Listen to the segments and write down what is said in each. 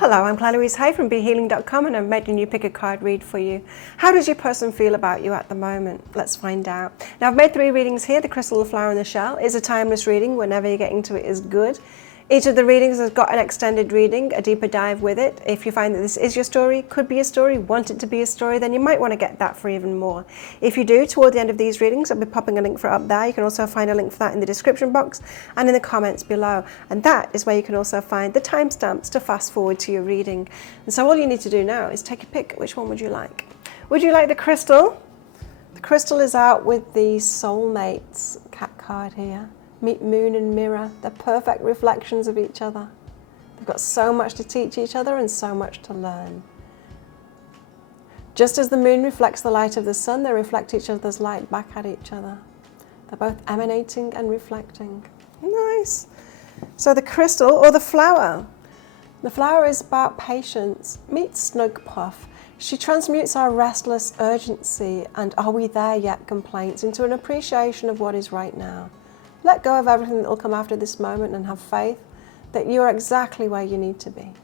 Hello, I'm Claire Louise Hay from BeHealing.com and I've made a new pick a card read for you. How does your person feel about you at the moment? Let's find out. Now I've made 3 readings here. The crystal, the flower and the shell is a timeless reading. Whenever you get into it is good. Each of the readings has got an extended reading, a deeper dive with it. If you find that this is your story, could be a story, want it to be a story, then you might want to get that for even more. If you do, toward the end of these readings, I'll be popping a link for it up there. You can also find a link for that in the description box and in the comments below. And that is where you can also find the timestamps to fast forward to your reading. And so all you need to do now is take a pick. Which one would you like? Would you like the crystal? The crystal is out with the soulmates cat card here. Meet moon and mirror. They're perfect reflections of each other. They've got so much to teach each other and so much to learn. Just as the moon reflects the light of the sun, they reflect each other's light back at each other. They're both emanating and reflecting. Nice. So the crystal or the flower. The flower is about patience. Meet Snug Puff. She transmutes our restless urgency and are we there yet complaints into an appreciation of what is right now. Let go of everything that will come after this moment and have faith that you're exactly where you need to be.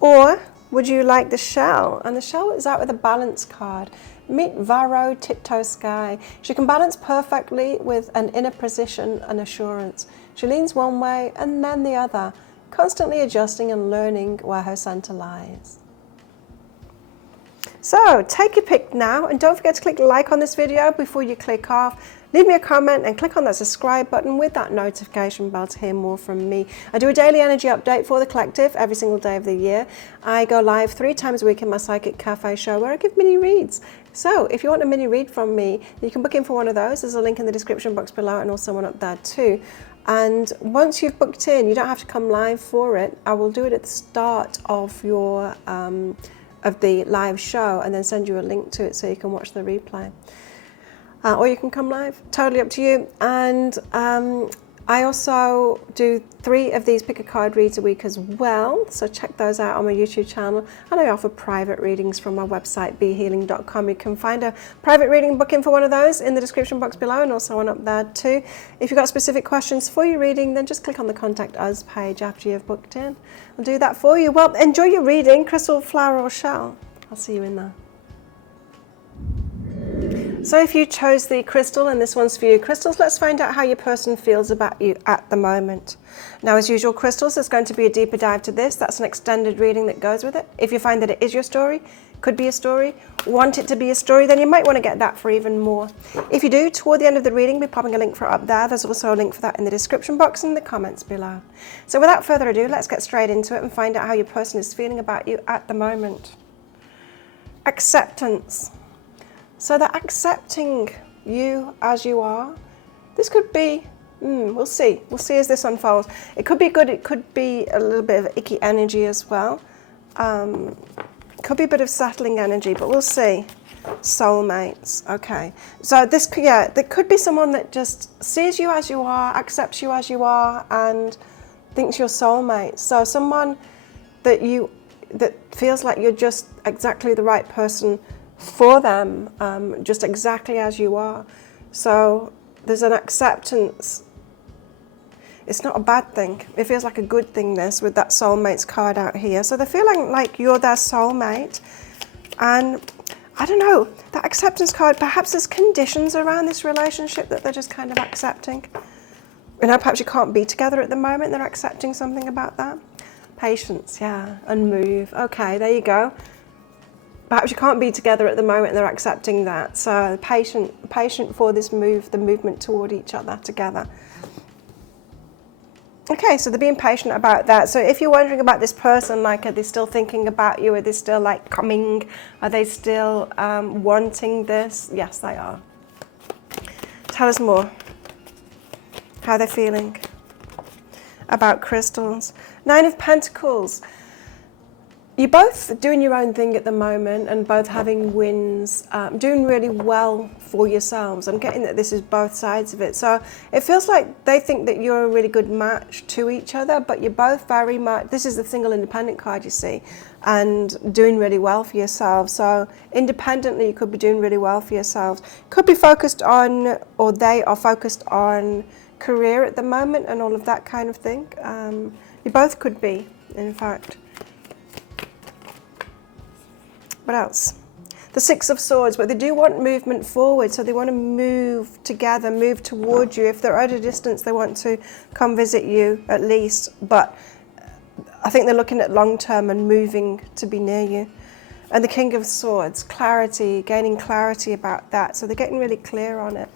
Or would you like the shell? And the shell is out with a balance card. Meet Varro Tiptoe Sky. She can balance perfectly with an inner precision and assurance. She leans one way and then the other, constantly adjusting and learning where her center lies. So take your pick now and don't forget to click like on this video before you click off. Leave me a comment and click on that subscribe button with that notification bell to hear more from me. I do a daily energy update for the collective every single day of the year. I go live 3 times a week in my Psychic Cafe show where I give mini reads. So if you want a mini read from me, you can book in for one of those. There's a link in the description box below and also one up there too. And once you've booked in, you don't have to come live for it. I will do it at the start of your of the live show and then send you a link to it so you can watch the replay. Or you can come live, totally up to you. And I also do 3 of these pick a card reads a week as well, so check those out on my YouTube channel. And I offer private readings from my website, BeHealing.com. You can find a private reading booking for one of those in the description box below and also one up there too. If you've got specific questions for your reading, then just click on the Contact Us page after you've booked in. I'll do that for you. Well, enjoy your reading, crystal, flower or shell. I'll see you in there. So if you chose the crystal and this one's for you, crystals, let's find out how your person feels about you at the moment. Now, as usual, crystals, there's going to be a deeper dive to this. That's an extended reading that goes with it. If you find that it is your story, could be a story, want it to be a story, then you might want to get that for even more. If you do, toward the end of the reading, we'll be popping a link for it up there. There's also a link for that in the description box and the comments below. So without further ado, let's get straight into it and find out how your person is feeling about you at the moment. Acceptance. So they're accepting you as you are. This could be, we'll see. We'll see as this unfolds. It could be good. It could be a little bit of icky energy as well. Could be a bit of settling energy, but we'll see. Soulmates. Okay. So this, yeah, there could be someone that just sees you as you are, accepts you as you are, and thinks you're soulmates. So someone that feels like you're just exactly the right person for them, just exactly as you are. So there's an acceptance. It's not a bad thing. It feels like a good thing, this, with that soulmates card out here. So they're feeling like you're their soulmate. And I don't know, that acceptance card, perhaps there's conditions around this relationship that they're just kind of accepting. You know, perhaps you can't be together at the moment. They're accepting something about that. Patience, yeah, and move. Okay, there you go. Perhaps you can't be together at the moment and they're accepting that. So patient for this move, the movement toward each other together. Okay, so they're being patient about that. So if you're wondering about this person, like, are they still thinking about you? Are they still like coming? Are they still wanting this? Yes, they are. Tell us more. How they're feeling about crystals. 9 of Pentacles. You're both doing your own thing at the moment and both having wins, doing really well for yourselves. I'm getting that this is both sides of it. So it feels like they think that you're a really good match to each other, but you're both very much, this is the single independent card, you see, and doing really well for yourselves. So independently, you could be doing really well for yourselves. Could be focused on, or they are focused on career at the moment and all of that kind of thing. You both could be. in fact. What else? The Six of Swords, but they do want movement forward, so they want to move together, move towards you. If they're at a distance, they want to come visit you at least, but I think they're looking at long term and moving to be near you. And the King of Swords, clarity, gaining clarity about that, so they're getting really clear on it.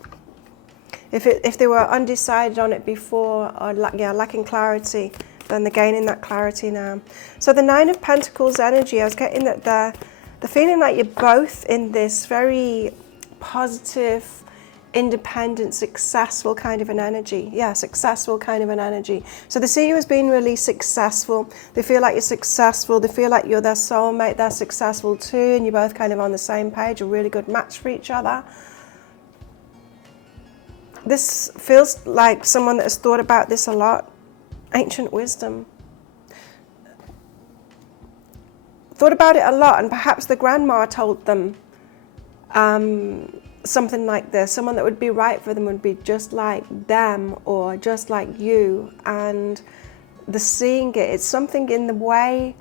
If they were undecided on it before, or lacking clarity, then they're gaining that clarity now. So the Nine of Pentacles energy, I was getting that they're feeling like you're both in this very positive, independent, successful kind of an energy. Yeah, successful kind of an energy. So they see you as being really successful. They feel like you're successful. They feel like you're their soulmate. They're successful too, and you're both kind of on the same page, a really good match for each other. This feels like someone that has thought about this a lot. Ancient wisdom. Thought about it a lot, and perhaps the grandma told them something like this. Someone that would be right for them would be just like them or just like you. And the seeing it's something in the way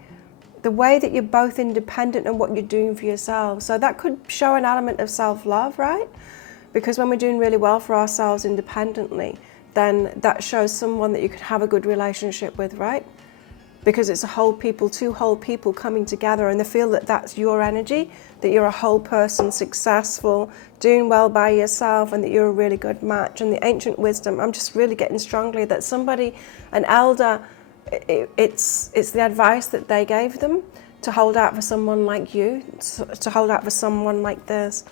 that you're both independent and what you're doing for yourselves. So that could show an element of self-love, right? Because when we're doing really well for ourselves independently, then that shows someone that you could have a good relationship with, right? Because it's two whole people coming together, and they feel that that's your energy, that you're a whole person, successful, doing well by yourself, and that you're a really good match. And the ancient wisdom, I'm just really getting strongly that somebody, an elder, it's the advice that they gave them to hold out for someone like you, to hold out for someone like this.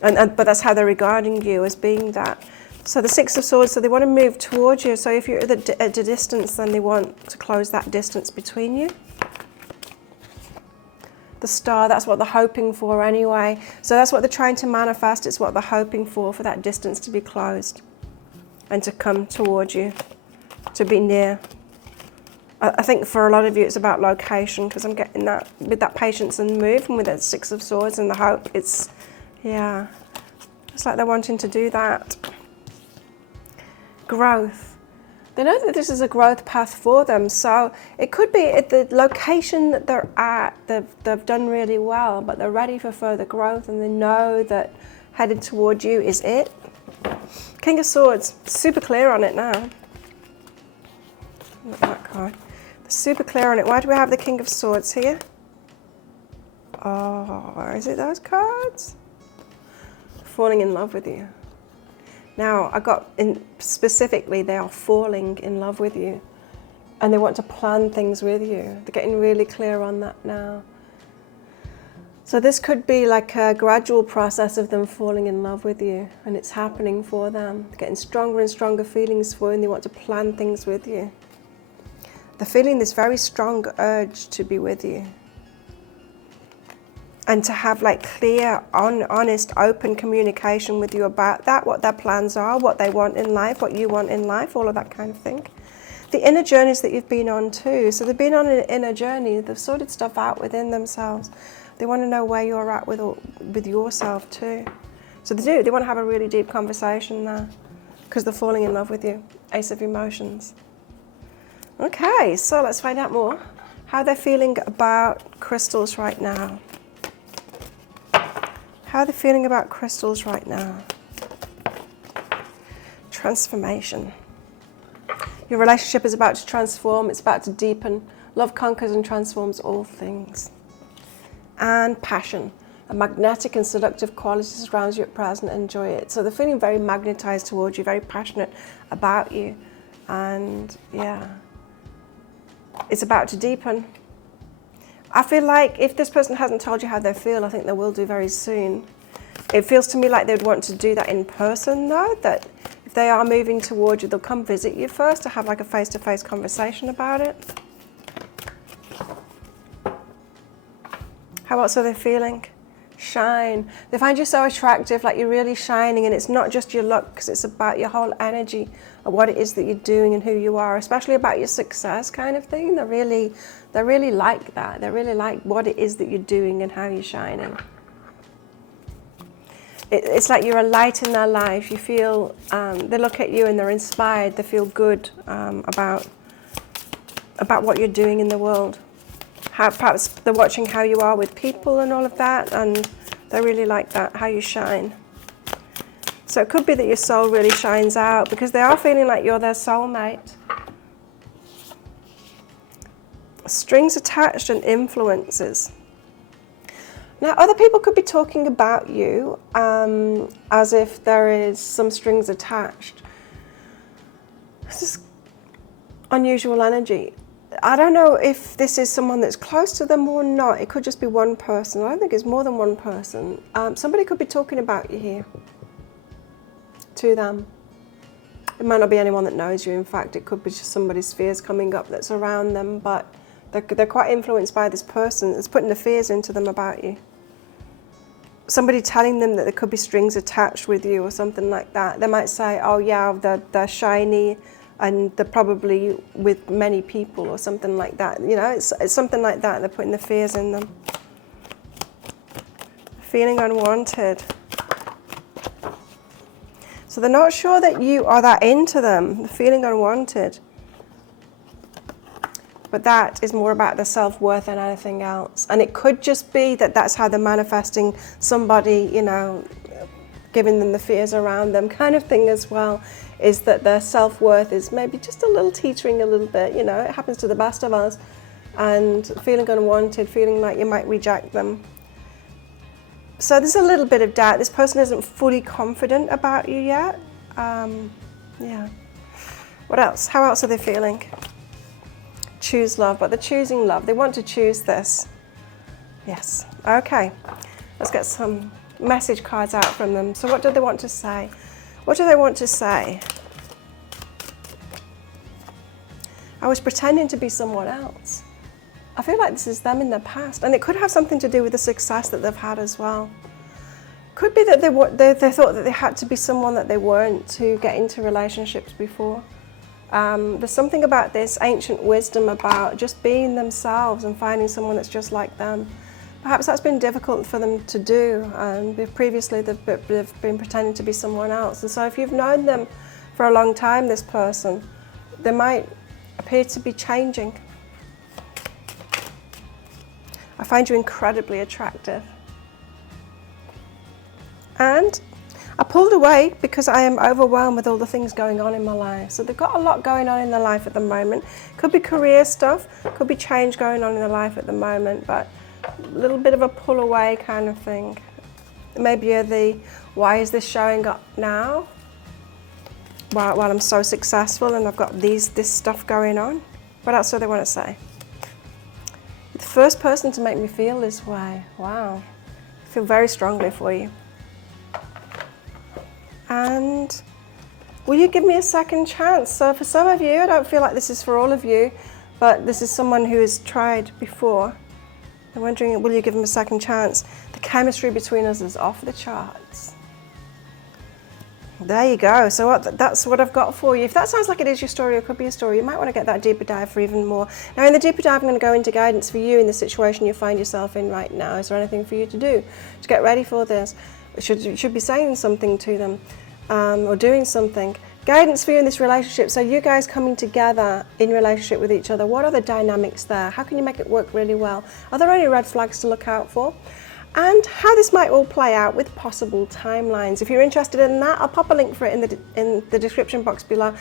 But that's how they're regarding you, as being that. So the Six of Swords, so they want to move towards you. So if you're at a distance, then they want to close that distance between you. The Star, that's what they're hoping for anyway. So that's what they're trying to manifest. It's what they're hoping for that distance to be closed and to come towards you, to be near. I think for a lot of you it's about location, because I'm getting that with that patience and move, and with that Six of Swords and the hope. It's like they're wanting to do that. Growth. They know that this is a growth path for them, so it could be at the location that they're at, they've done really well, but they're ready for further growth, and they know that headed toward you is it. King of Swords, super clear on it now. Not that card. They're super clear on it. Why do we have the King of Swords here? Oh, is it those cards? Falling in love with you. Now, I got in specifically, they are falling in love with you, and they want to plan things with you. They're getting really clear on that now. So this could be like a gradual process of them falling in love with you, and it's happening for them. They're getting stronger and stronger feelings for you, and they want to plan things with you. They're feeling this very strong urge to be with you. And to have like clear, honest, open communication with you about that, what their plans are, what they want in life, what you want in life, all of that kind of thing. The inner journeys that you've been on too. So they've been on an inner journey. They've sorted stuff out within themselves. They want to know where you're at with yourself too. So they do. They want to have a really deep conversation there, because they're falling in love with you. Ace of Emotions. Okay, so let's find out more. How they're feeling about crystals right now. How are they feeling about crystals right now? Transformation. Your relationship is about to transform. It's about to deepen. Love conquers and transforms all things. And passion. A magnetic and seductive quality surrounds you at present. Enjoy it. So they're feeling very magnetized towards you, very passionate about you. And yeah, it's about to deepen. I feel like if this person hasn't told you how they feel, I think they will do very soon. It feels to me like they'd want to do that in person though, that if they are moving towards you, they'll come visit you first to have like a face-to-face conversation about it. How else are they feeling? Shine. They find you so attractive, like you're really shining, and it's not just your looks, it's about your whole energy of what it is that you're doing and who you are, especially about your success kind of thing. They really like that. They really like what it is that you're doing and how you're shining. It's like you're a light in their life. You feel, they look at you and they're inspired. They feel good about about what you're doing in the world. Perhaps they're watching how you are with people and all of that, and they really like that, how you shine. So it could be that your soul really shines out because they are feeling like you're their soulmate. Strings attached and influences. Now, other people could be talking about you as if there is some strings attached. This is unusual energy. I don't know if this is someone that's close to them or not. It could just be one person. I don't think it's more than one person. Somebody could be talking about you here to them. It might not be anyone that knows you. In fact, it could be just somebody's fears coming up that's around them, but they're quite influenced by this person that's putting the fears into them about you. Somebody telling them that there could be strings attached with you or something like that. They might say, oh yeah, they're shiny and they're probably with many people or something like that. You know, it's something like that. They're putting the fears in them. Feeling unwanted. So they're not sure that you are that into them. They're feeling unwanted. But that is more about their self-worth than anything else. And it could just be that that's how they're manifesting somebody, you know, giving them the fears around them kind of thing as well, is that their self-worth is maybe just a little teetering a little bit, you know, it happens to the best of us. And feeling unwanted, feeling like you might reject them. So there's a little bit of doubt. This person isn't fully confident about you yet. Yeah. What else? How else are they feeling? Choose love, but they're choosing love. They want to choose this. Yes. Okay. Let's get some message cards out from them. So what do they want to say? What do they want to say? I was pretending to be someone else. I feel like this is them in the past, and it could have something to do with the success that they've had as well. Could be that they thought that they had to be someone that they weren't to get into relationships before. There's something about this ancient wisdom about just being themselves and finding someone that's just like them. Perhaps that's been difficult for them to do. Previously they've been pretending to be someone else. And so if you've known them for a long time, this person, they might appear to be changing. I find you incredibly attractive. And I pulled away because I am overwhelmed with all the things going on in my life. So they've got a lot going on in their life at the moment. Could be career stuff, could be change going on in their life at the moment, but a little bit of a pull away kind of thing. Maybe you're the, why is this showing up now? While I'm so successful and I've got this stuff going on. What else do they want to say? The first person to make me feel this way. Wow. I feel very strongly for you. And will you give me a second chance? So for some of you, I don't feel like this is for all of you, but this is someone who has tried before. I'm wondering, will you give them a second chance? The chemistry between us is off the charts. There you go. So that's what I've got for you. If that sounds like it is your story or could be a story, you might want to get that deeper dive for even more. Now in the deeper dive, I'm going to go into guidance for you in the situation you find yourself in right now. Is there anything for you to do to get ready for this? You should be saying something to them or doing something. Guidance for you in this relationship. So you guys coming together in relationship with each other. What are the dynamics there? How can you make it work really well? Are there any red flags to look out for? And how this might all play out with possible timelines. If you're interested in that, I'll pop a link for it in the description box below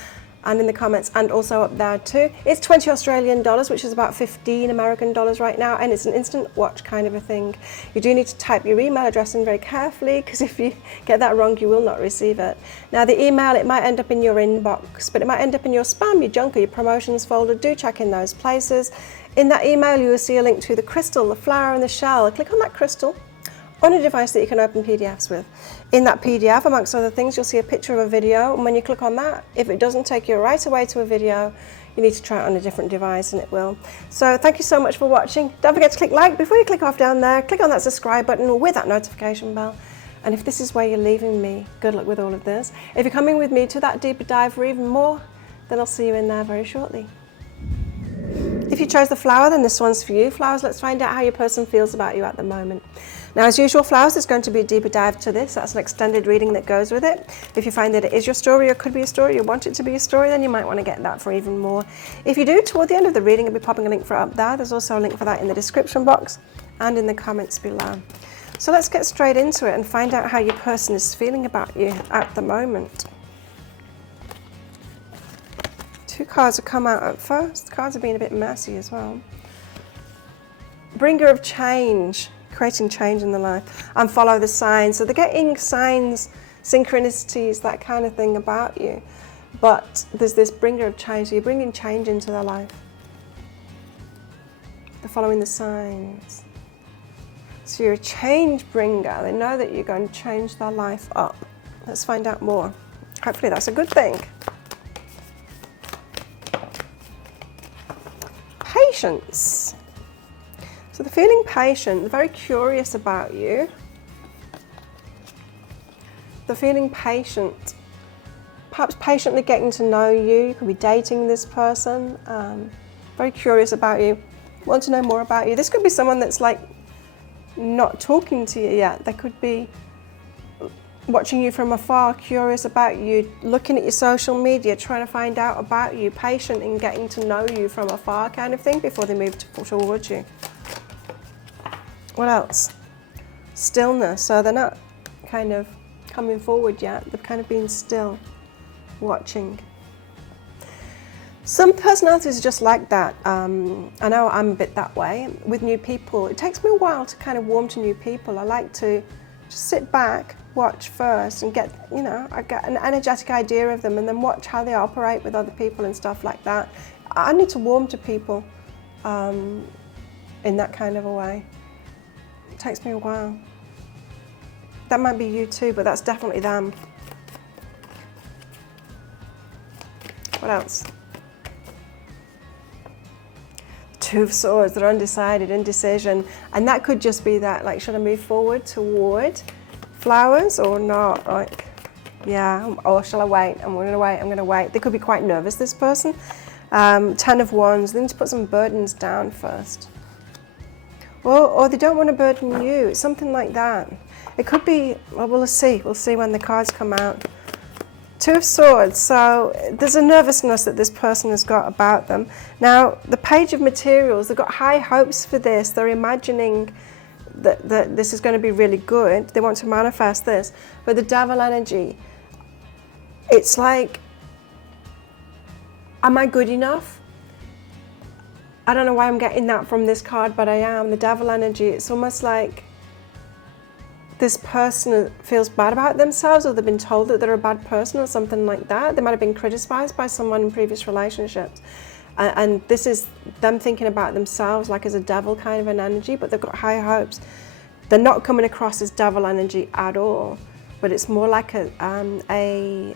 and in the comments, and also up there too. It's 20 Australian dollars, which is about 15 American dollars right now, and it's an instant watch kind of a thing. You do need to type your email address in very carefully, because if you get that wrong, you will not receive it. Now the email, it might end up in your inbox, but it might end up in your spam, your junk, or your promotions folder. Do check in those places. In that email, you will see a link to the crystal, the flower, and the shell. Click on that crystal on a device that you can open PDFs with. In that PDF, amongst other things, you'll see a picture of a video, and when you click on that, if it doesn't take you right away to a video, you need to try it on a different device and it will. So thank you so much for watching. Don't forget to click like before you click off down there. Click on that subscribe button with that notification bell. And if this is where you're leaving me, good luck with all of this. If you're coming with me to that deeper dive for even more, then I'll see you in there very shortly. If you chose the flower, then this one's for you. Flowers, let's find out how your person feels about you at the moment. Now, as usual, flowers, there's going to be a deeper dive to this. That's an extended reading that goes with it. If you find that it is your story or could be a story, you want it to be a story, then you might want to get that for even more. If you do, toward the end of the reading, I'll be popping a link for it up there. There's also a link for that in the description box and in the comments below. So let's get straight into it and find out how your person is feeling about you at the moment. 2 cards have come out at first. The cards are being a bit messy as well. Bringer of change, creating change in the life, and follow the signs. So they're getting signs, synchronicities, that kind of thing about you. But there's this bringer of change, so you're bringing change into their life. They're following the signs. So you're a change bringer. They know that you're going to change their life up. Let's find out more. Hopefully that's a good thing. Patience. So they're feeling patient, they're very curious about you. They're feeling patient, perhaps patiently getting to know you. You could be dating this person, very curious about you, want to know more about you. This could be someone that's like not talking to you yet. They could be watching you from afar, curious about you, looking at your social media, trying to find out about you, patient in getting to know you from afar kind of thing before they move towards you. What else? Stillness. So they're not kind of coming forward yet. They've kind of been still, watching. Some personalities are just like that. I know I'm a bit that way with new people. It takes me a while to kind of warm to new people. I like to just sit back, watch first, and get, you know, I get an energetic idea of them, and then watch how they operate with other people and stuff like that. I need to warm to people in that kind of a way. It takes me a while. That might be you too, but that's definitely them. What else? 2 of Swords, they're undecided, indecision. And that could just be that, like, should I move forward toward flowers or not? Like, yeah, or shall I wait? I'm going to wait. They could be quite nervous, this person. 10 of Wands, they need to put some burdens down first. Or they don't want to burden you. It's something like that. It could be, well, we'll see when the cards come out. 2 of Swords, so there's a nervousness that this person has got about them. Now, the Page of Materials, they've got high hopes for this. They're imagining that this is going to be really good. They want to manifest this. But the Devil energy, it's like, am I good enough? I don't know why I'm getting that from this card, but I am. The Devil energy, it's almost like this person feels bad about themselves, or they've been told that they're a bad person or something like that. They might have been criticized by someone in previous relationships. And this is them thinking about themselves like as a devil kind of an energy, but they've got high hopes. They're not coming across as devil energy at all, but it's more like a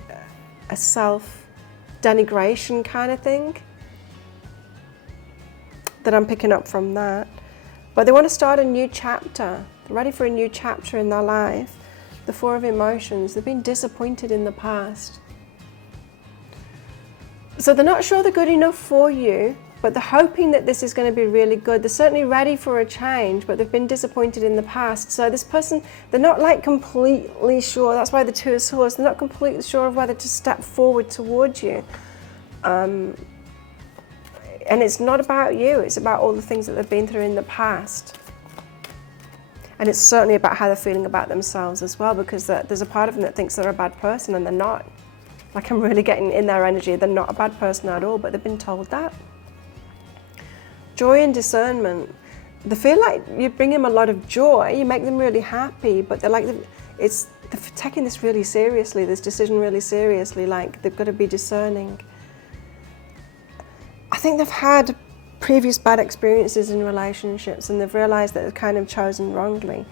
self-denigration kind of thing that I'm picking up from that. But they want to start a new chapter. They're ready for a new chapter in their life. The 4 of Emotions, they've been disappointed in the past. So they're not sure they're good enough for you, but they're hoping that this is going to be really good. They're certainly ready for a change, but they've been disappointed in the past. So this person, they're not like completely sure. That's why the 2 of Swords, they're not completely sure of whether to step forward towards you. And it's not about you, it's about all the things that they've been through in the past. And it's certainly about how they're feeling about themselves as well, because there's a part of them that thinks they're a bad person and they're not. Like, I'm really getting in their energy, they're not a bad person at all, but they've been told that. Joy and discernment. They feel like you bring them a lot of joy, you make them really happy, but they're taking this really seriously, this decision really seriously, like they've got to be discerning. I think they've had previous bad experiences in relationships and they've realised that they've kind of chosen wrongly.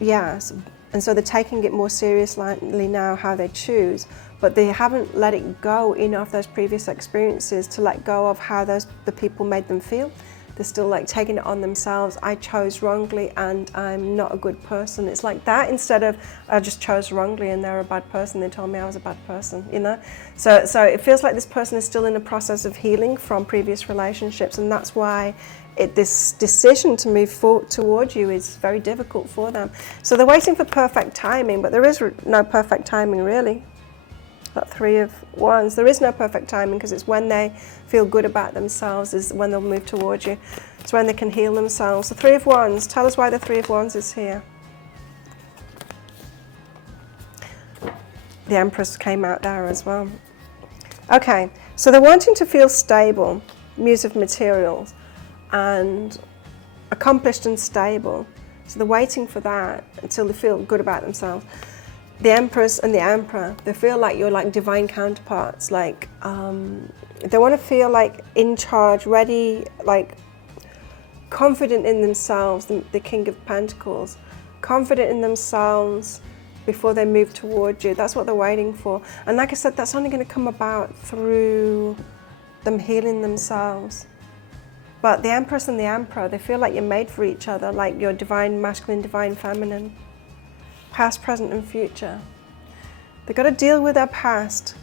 Yes, and so they're taking it more seriously now how they choose, but they haven't let it go enough, those previous experiences, to let go of how the people made them feel. They're still like taking it on themselves. I chose wrongly and I'm not a good person. It's like that instead of I just chose wrongly and they're a bad person. They told me I was a bad person, you know? So it feels like this person is still in the process of healing from previous relationships, and that's why this decision to move forward toward you is very difficult for them. So they're waiting for perfect timing, but there is no perfect timing really. That Three of Wands, there is no perfect timing, because it's when they feel good about themselves is when they'll move towards you. It's when they can heal themselves. The Three of Wands, tell us why the Three of Wands is here. The Empress came out there as well. Okay, so they're wanting to feel stable, Muse of Materials, and accomplished and stable. So they're waiting for that until they feel good about themselves. The Empress and the Emperor, they feel like you're like divine counterparts. Like they want to feel like in charge, ready, like confident in themselves. The King of Pentacles, confident in themselves before they move towards you. That's what they're waiting for. And like I said, that's only going to come about through them healing themselves. But the Empress and the Emperor, they feel like you're made for each other, like you're divine masculine, divine feminine. Past, present and future. They've got to deal with their past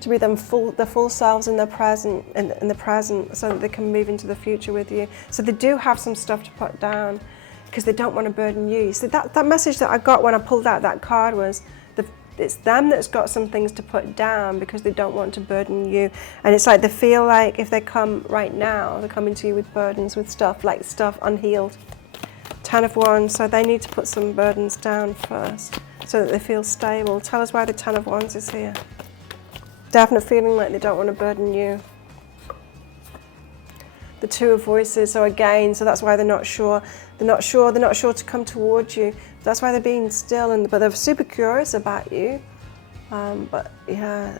to be their full selves in their present, in the present, so that they can move into the future with you. So they do have some stuff to put down because they don't want to burden you. So that message that I got when I pulled out that card was it's them that's got some things to put down because they don't want to burden you. And it's like they feel like if they come right now, they're coming to you with burdens, with stuff unhealed. Ten of Wands, so they need to put some burdens down first so that they feel stable. Tell us why the Ten of Wands is here. Definite feeling like they don't want to burden you. The Two of Voices, so again, so that's why they're not sure. They're not sure to come towards you. That's why they're being still, but they're super curious about you. But yeah,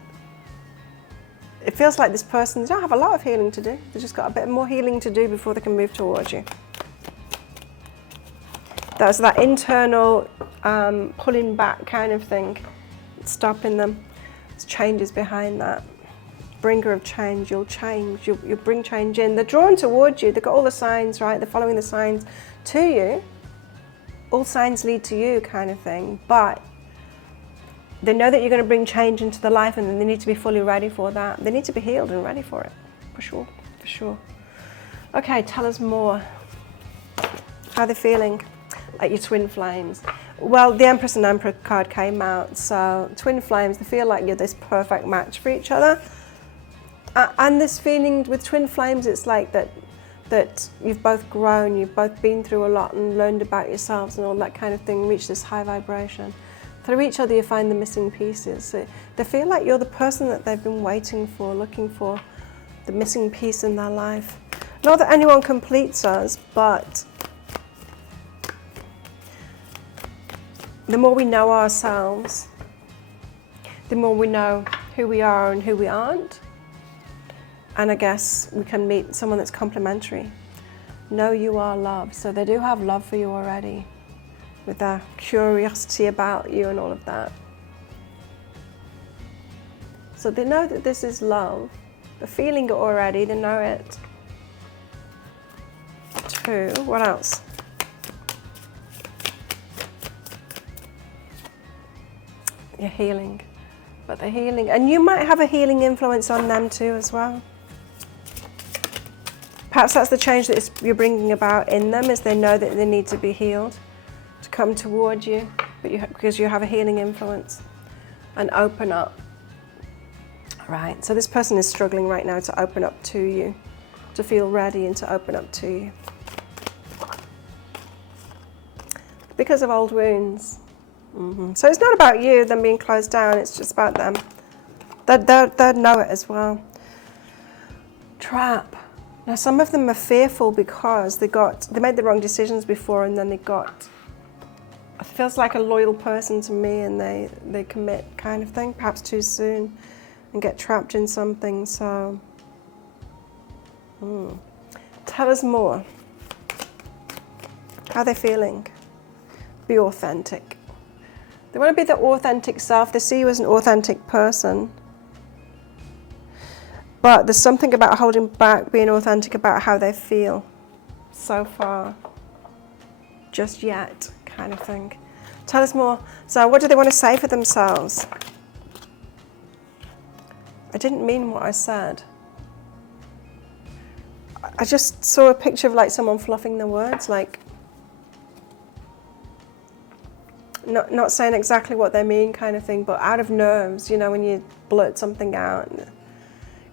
it feels like this person, they don't have a lot of healing to do. They've just got a bit more healing to do before they can move towards you. That's that internal pulling back kind of thing, stopping them. There's changes behind that. Bringer of change, you'll change, you'll bring change in. They're drawn towards you, they've got all the signs, right? They're following the signs to you. All signs lead to you kind of thing, but they know that you're going to bring change into their life, and then they need to be fully ready for that. They need to be healed and ready for it, for sure, for sure. Okay, tell us more. How are they feeling? Like your twin flames. Well, the Empress and Emperor card came out, so twin flames, they feel like you're this perfect match for each other. And this feeling with twin flames, it's like that you've both grown, you've both been through a lot and learned about yourselves and all that kind of thing, reached this high vibration. Through each other you find the missing pieces. So they feel like you're the person that they've been waiting for, looking for, the missing piece in their life. Not that anyone completes us, but the more we know ourselves, the more we know who we are and who we aren't. And I guess we can meet someone that's complementary. Know you are love. So they do have love for you already, with their curiosity about you and all of that. So they know that this is love. They're feeling it already, they know it. Two, what else? You're healing, but they're healing. And you might have a healing influence on them too as well. Perhaps that's the change that you're bringing about in them, is they know that they need to be healed, to come towards you, but because you have a healing influence, and open up. Right, so this person is struggling right now to open up to you, to feel ready and to open up to you. Because of old wounds. So it's not about you, them being closed down, it's just about them. They'll know it as well. Trap. Now some of them are fearful because they made the wrong decisions before, and then it feels like a loyal person to me, and they commit kind of thing, perhaps too soon, and get trapped in something. So tell us more. How are they feeling? Be authentic. They want to be their authentic self. They see you as an authentic person. But there's something about holding back, being authentic about how they feel so far. Just yet, kind of thing. Tell us more. So what do they want to say for themselves? I didn't mean what I said. I just saw a picture of like someone fluffing their words, like not saying exactly what they mean kind of thing, but out of nerves, you know, when you blurt something out.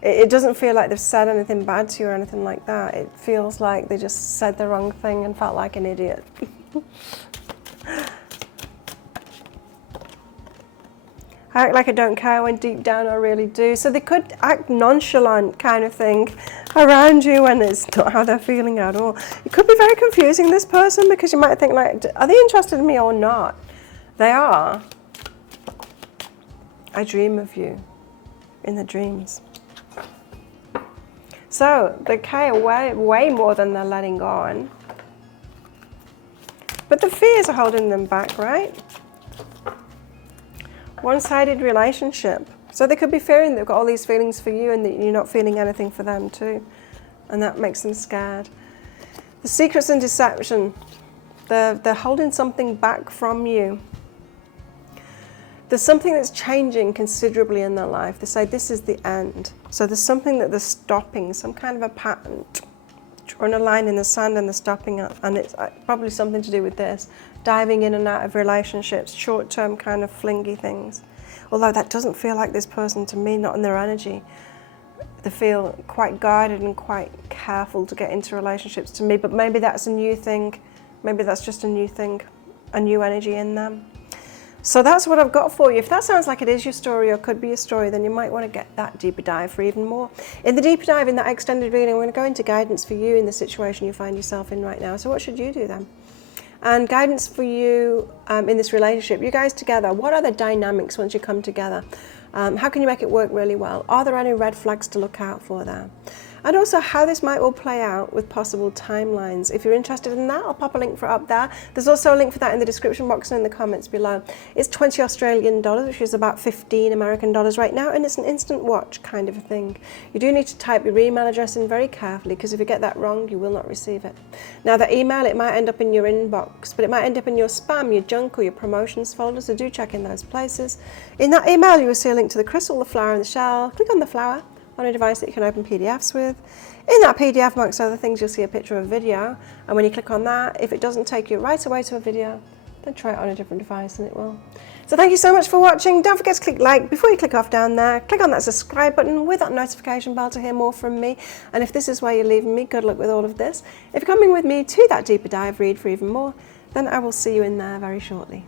It doesn't feel like they've said anything bad to you or anything like that. It feels like they just said the wrong thing and felt like an idiot. I act like I don't care when deep down I really do. So they could act nonchalant kind of thing around you when it's not how they're feeling at all. It could be very confusing, this person, because you might think like, are they interested in me or not? They are. I dream of you in the dreams. So they care way more than they're letting on. But the fears are holding them back, right? One-sided relationship. So they could be fearing they've got all these feelings for you and that you're not feeling anything for them too. And that makes them scared. The secrets and deception. They're holding something back from you. There's something that's changing considerably in their life. They say this is the end. So there's something that they're stopping, some kind of a pattern. Drawing a line in the sand and they're stopping it. And it's probably something to do with this. Diving in and out of relationships, short-term kind of flingy things. Although that doesn't feel like this person to me, not in their energy. They feel quite guarded and quite careful to get into relationships to me, but maybe that's a new thing. Maybe that's just a new thing, a new energy in them. So that's what I've got for you. If that sounds like it is your story or could be your story, then you might want to get that deeper dive for even more. In the deeper dive, in that extended reading, I'm going to go into guidance for you in the situation you find yourself in right now. So what should you do then? And guidance for you in this relationship. You guys together, what are the dynamics once you come together? How can you make it work really well? Are there any red flags to look out for there? And also how this might all play out with possible timelines. If you're interested in that, I'll pop a link for it up there. There's also a link for that in the description box and in the comments below. It's 20 Australian dollars, which is about 15 American dollars right now, and it's an instant watch kind of a thing. You do need to type your email address in very carefully, because if you get that wrong, you will not receive it. Now, the email, it might end up in your inbox, but it might end up in your spam, your junk, or your promotions folder, so do check in those places. In that email, you will see a link to the crystal, the flower, and the shell. Click on the flower on a device that you can open PDFs with. In that PDF, amongst other things, you'll see a picture of a video, and when you click on that, if it doesn't take you right away to a video, then try it on a different device and it will. So thank you so much for watching. Don't forget to click like before you click off down there. Click on that subscribe button with that notification bell to hear more from me. And if this is where you're leaving me, good luck with all of this. If you're coming with me to that deeper dive read for even more, then I will see you in there very shortly.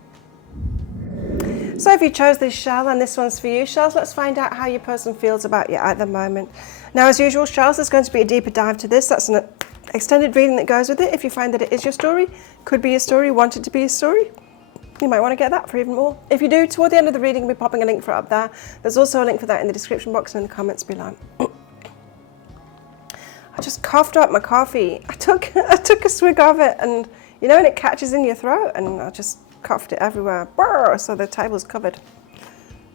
So if you chose this shell, and this one's for you, shells, let's find out how your person feels about you at the moment. Now, as usual, shells, there's going to be a deeper dive to this. That's an extended reading that goes with it. If you find that it is your story, could be your story, want it to be a story, you might want to get that for even more. If you do, toward the end of the reading, I'll be popping a link for it up there. There's also a link for that in the description box and in the comments below. I just coughed up my coffee. I took a swig of it, and you know when it catches in your throat, and I just coughed it everywhere. Brr, so the table's covered.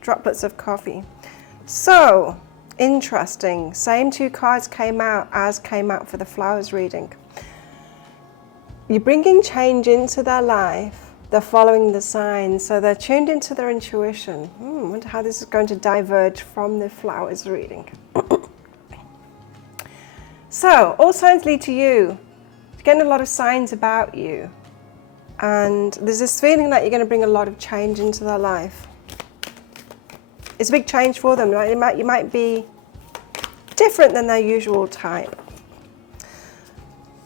Droplets of coffee. So, interesting. Same two cards came out as came out for the flowers reading. You're bringing change into their life. They're following the signs, so they're tuned into their intuition. I wonder how this is going to diverge from the flowers reading. So, all signs lead to you. You're getting a lot of signs about you. And there's this feeling that you're going to bring a lot of change into their life. It's a big change for them, right? You might be different than their usual type.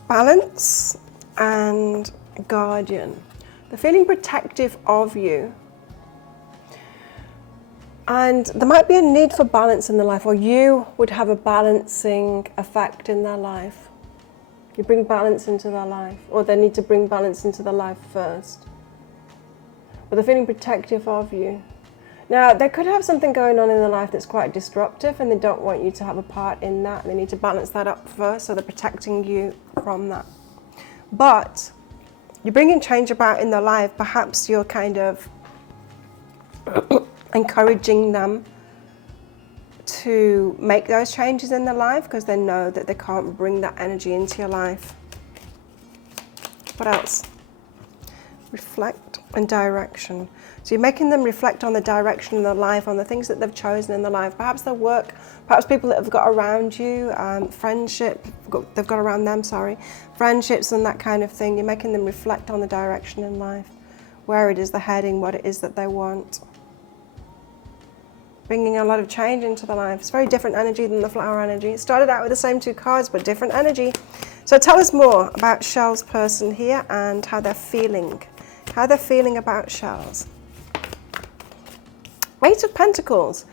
Balance and guardian. They're feeling protective of you. And there might be a need for balance in their life, or you would have a balancing effect in their life. You bring balance into their life, or they need to bring balance into their life first. But they're feeling protective of you. Now, they could have something going on in their life that's quite disruptive, and they don't want you to have a part in that. They need to balance that up first, so they're protecting you from that. But you're bringing change about in their life. Perhaps you're kind of encouraging them to make those changes in their life because they know that they can't bring that energy into your life. What else? Reflect and direction. So you're making them reflect on the direction in their life, on the things that they've chosen in their life, perhaps their work, perhaps people that have got around you, friendship, they've got around them, sorry, friendships and that kind of thing. You're making them reflect on the direction in life, where it is they're heading, what it is that they want. Bringing a lot of change into their life. It's very different energy than the flower energy. It started out with the same 2 cards, but different energy. So tell us more about Shell's person here and how they're feeling. How they're feeling about Shell's. 8 of Pentacles.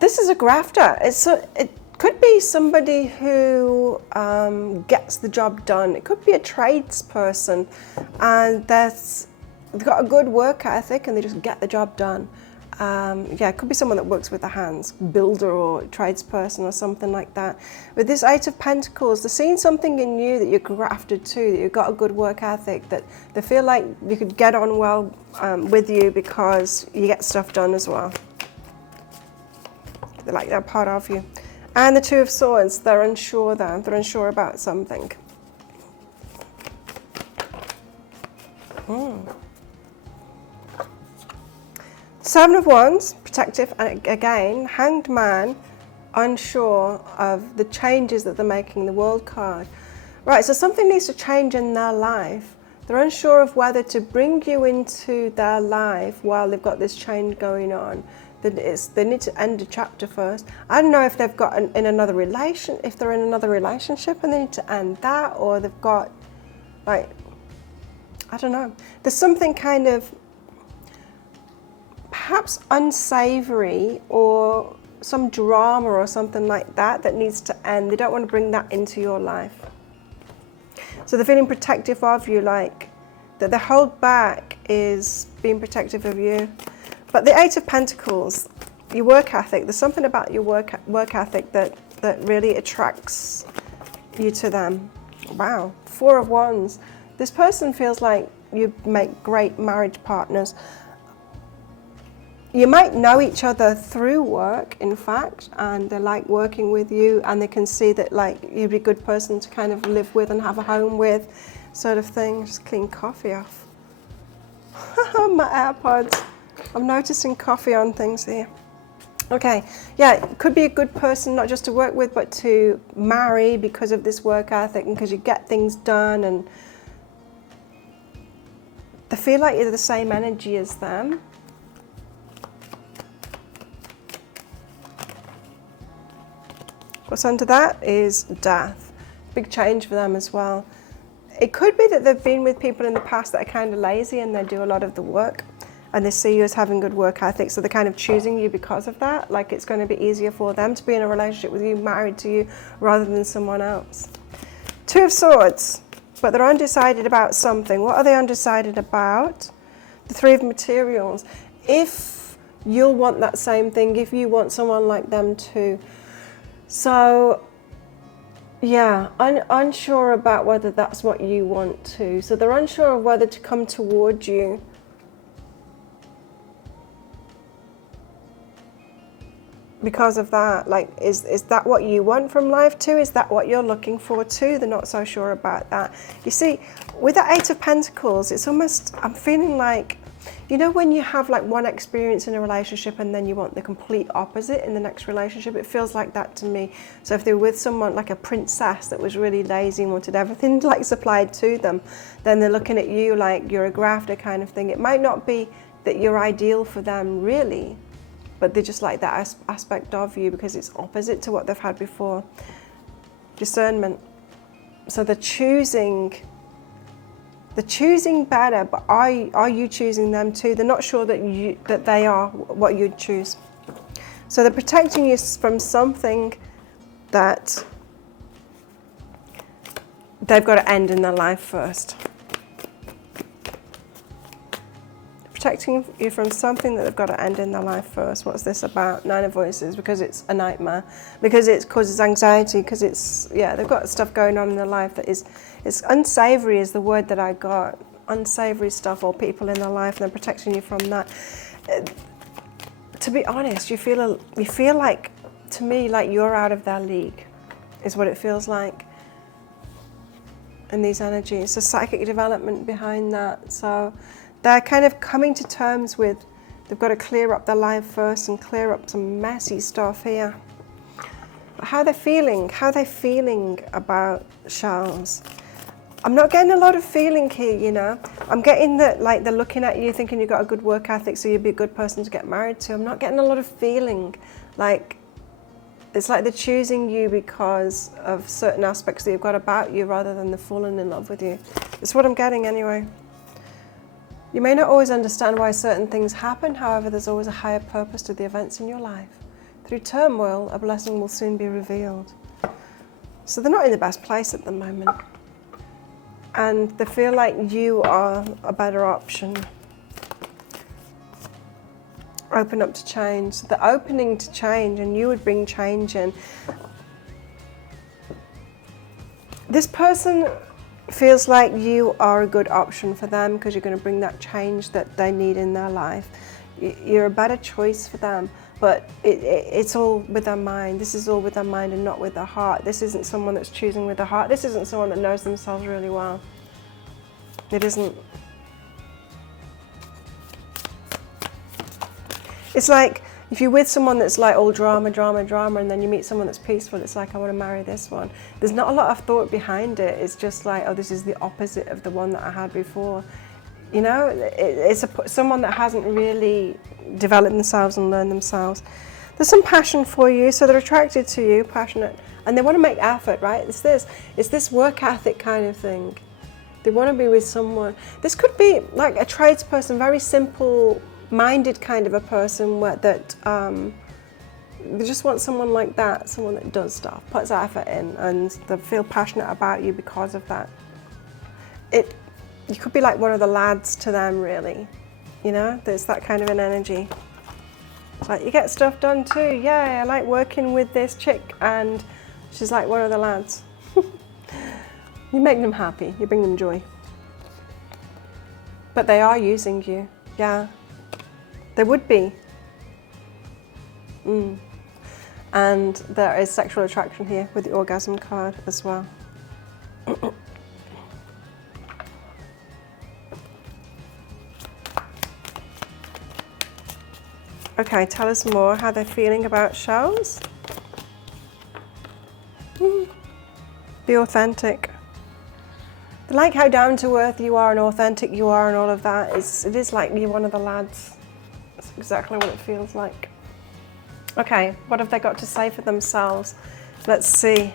This is a grafter. It could be somebody who gets the job done. It could be a tradesperson, and they've got a good work ethic and they just get the job done. Yeah, it could be someone that works with their hands, builder or tradesperson or something like that. With this 8 of Pentacles, they're seeing something in you that you're grafted to, that you've got a good work ethic, that they feel like you could get on well with you because you get stuff done as well. They're like they're part of you. And the 2 of Swords, they're unsure though. They're unsure about something. 7 of Wands, protective, and again, Hanged Man, unsure of the changes that they're making, the World card. Right, so something needs to change in their life. They're unsure of whether to bring you into their life while they've got this change going on. They need to end a chapter first. I don't know if they've got if they're in another relationship and they need to end that, or they've got, like, I don't know. There's something kind of perhaps unsavory or some drama or something like that that needs to end. They don't want to bring that into your life. So they're feeling protective of you, like that they hold back is being protective of you. But the 8 of Pentacles, your work ethic, there's something about your work ethic that really attracts you to them. Wow. 4 of Wands. This person feels like you make great marriage partners. You might know each other through work, in fact, and they like working with you, and they can see that, like, you'd be a good person to kind of live with and have a home with, sort of thing. Just clean coffee off. My AirPods. I'm noticing coffee on things here. Okay, yeah, it could be a good person not just to work with, but to marry because of this work ethic and because you get things done, and they feel like you're the same energy as them. What's under that is death. Big change for them as well. It could be that they've been with people in the past that are kind of lazy and they do a lot of the work, and they see you as having good work ethic, so they're kind of choosing you because of that. Like, it's going to be easier for them to be in a relationship with you, married to you, rather than someone else. 2 of Swords, but they're undecided about something. What are they undecided about? The 3 of Materials. If you'll want that same thing, if you want someone like them too. So, yeah, unsure about whether that's what you want to. So they're unsure of whether to come towards you. Because of that, like, is that what you want from life too? Is that what you're looking for too? They're not so sure about that. You see, with the 8 of Pentacles, it's almost, I'm feeling like, you know, when you have like one experience in a relationship and then you want the complete opposite in the next relationship, it feels like that to me. So if they were with someone like a princess that was really lazy and wanted everything like supplied to them, then they're looking at you like you're a grafter kind of thing. It might not be that you're ideal for them really, but they just like that aspect of you because it's opposite to what they've had before. Discernment. So they're choosing better, but are you choosing them too? They're not sure that they are what you'd choose. So they're protecting you from something that they've got to end in their life first. Protecting you from something that they've got to end in their life first. What's this about? 9 of Voices, because it's a nightmare, because it causes anxiety, because it's, yeah, they've got stuff going on in their life that is, it's unsavory is the word that I got. Unsavory stuff or people in their life, and they're protecting you from that. To be honest, you feel like to me, like you're out of their league, is what it feels like in these energies. So psychic development behind that. So they're kind of coming to terms with, they've got to clear up their life first and clear up some messy stuff here. But how they're feeling about shells. I'm not getting a lot of feeling here, you know. I'm getting that, like, they're looking at you thinking you've got a good work ethic, so you'd be a good person to get married to. I'm not getting a lot of feeling. Like, it's like they're choosing you because of certain aspects that you've got about you rather than they're falling in love with you. It's what I'm getting anyway. You may not always understand why certain things happen, however, there's always a higher purpose to the events in your life. Through turmoil, a blessing will soon be revealed. So they're not in the best place at the moment. And they feel like you are a better option. Open up to change. So they're opening to change, and you would bring change in. This person feels like you are a good option for them because you're going to bring that change that they need in their life. You're a better choice for them, but it's all with their mind. This is all with their mind and not with their heart. This isn't someone that's choosing with their heart. This isn't someone that knows themselves really well. It isn't. It's like if you're with someone that's like all drama, drama, drama, and then you meet someone that's peaceful, it's like, I want to marry this one. There's not a lot of thought behind it. It's just like, oh, this is the opposite of the one that I had before. You know, it's someone that hasn't really developed themselves and learned themselves. There's some passion for you, so they're attracted to you, passionate, and they want to make effort, right? It's this work ethic kind of thing. They want to be with someone. This could be like a tradesperson, very simple-minded kind of a person they just want someone like that, someone that does stuff, puts effort in, and they feel passionate about you because of that. You could be like one of the lads to them, really. You know, there's that kind of an energy. It's like, you get stuff done too. Yeah, I like working with this chick, and she's like one of the lads. You make them happy, you bring them joy. But they are using you, yeah. They would be. And there is sexual attraction here with the orgasm card as well. Okay, tell us more how they're feeling about shells. Be authentic. They like how down to earth you are and authentic you are and all of that. It is like you're one of the lads. That's exactly what it feels like. Okay, what have they got to say for themselves? Let's see.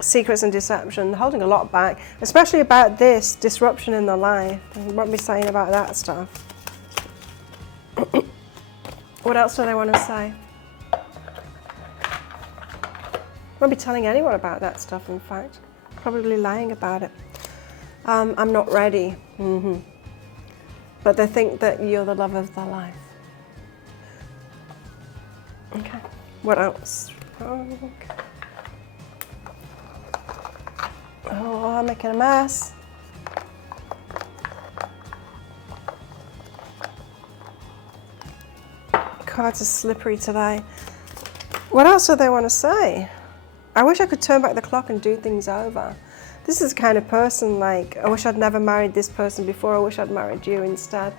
Secrets and deception. They're holding a lot back, especially about this disruption in their life. They won't be saying about that stuff. What else do they want to say? Won't be telling anyone about that stuff, in fact. Probably lying about it. I'm not ready. But they think that you're the love of their life. Okay, what else? Oh, I'm making a mess. Cards are slippery today. What else do they want to say? I wish I could turn back the clock and do things over. This is the kind of person like, I wish I'd never married this person before, I wish I'd married you instead.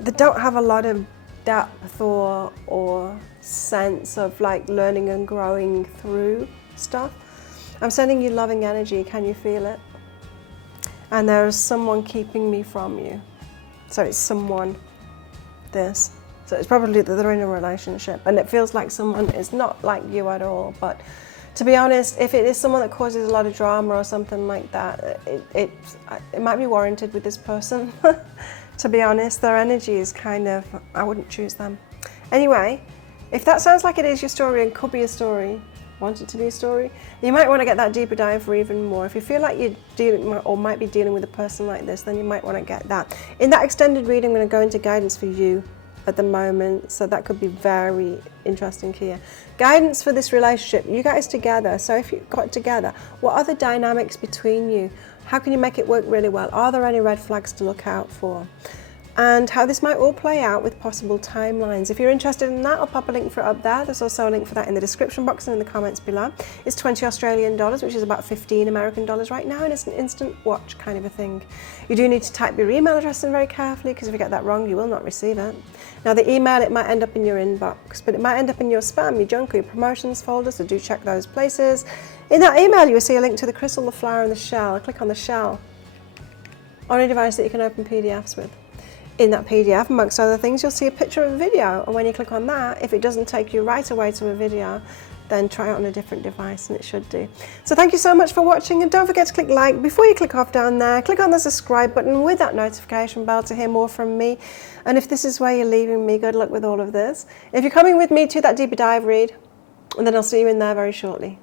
They don't have a lot of depth or sense of like learning and growing through stuff. I'm sending you loving energy, can you feel it? And there is someone keeping me from you. So it's someone, this. So it's probably that they're in a relationship, and it feels like someone is not like you at all. But to be honest, if it is someone that causes a lot of drama or something like that, it might be warranted with this person. To be honest, their energy is kind of, I wouldn't choose them. Anyway, if that sounds like it is your story and could be a story, want it to be a story, you might want to get that deeper dive for even more. If you feel like you're dealing or might be dealing with a person like this, then you might want to get that. In that extended reading, I'm going to go into guidance for you at the moment, so that could be very interesting here. Guidance for this relationship, you guys together. So if you got together, what are the dynamics between you? How can you make it work really well? Are there any red flags to look out for? and how this might all play out with possible timelines. If you're interested in that, I'll pop a link for it up there. There's also a link for that in the description box and in the comments below. It's 20 Australian dollars, which is about 15 American dollars right now, and it's an instant watch kind of a thing. You do need to type your email address in very carefully, because if you get that wrong, you will not receive it. Now the email, it might end up in your inbox, but it might end up in your spam, your junk, or your promotions folder, so do check those places. In that email, you will see a link to the crystal, the flower, and the shell. Click on the shell on a device that you can open PDFs with. In that PDF, amongst other things, you'll see a picture of a video, and when you click on that, if it doesn't take you right away to a video, then try it on a different device, and it should do. So thank you so much for watching, and don't forget to click like before you click off down there. Click on the subscribe button with that notification bell to hear more from me. And if this is where you're leaving me, good luck with all of this. If you're coming with me to that deeper dive read, and then I'll see you in there very shortly.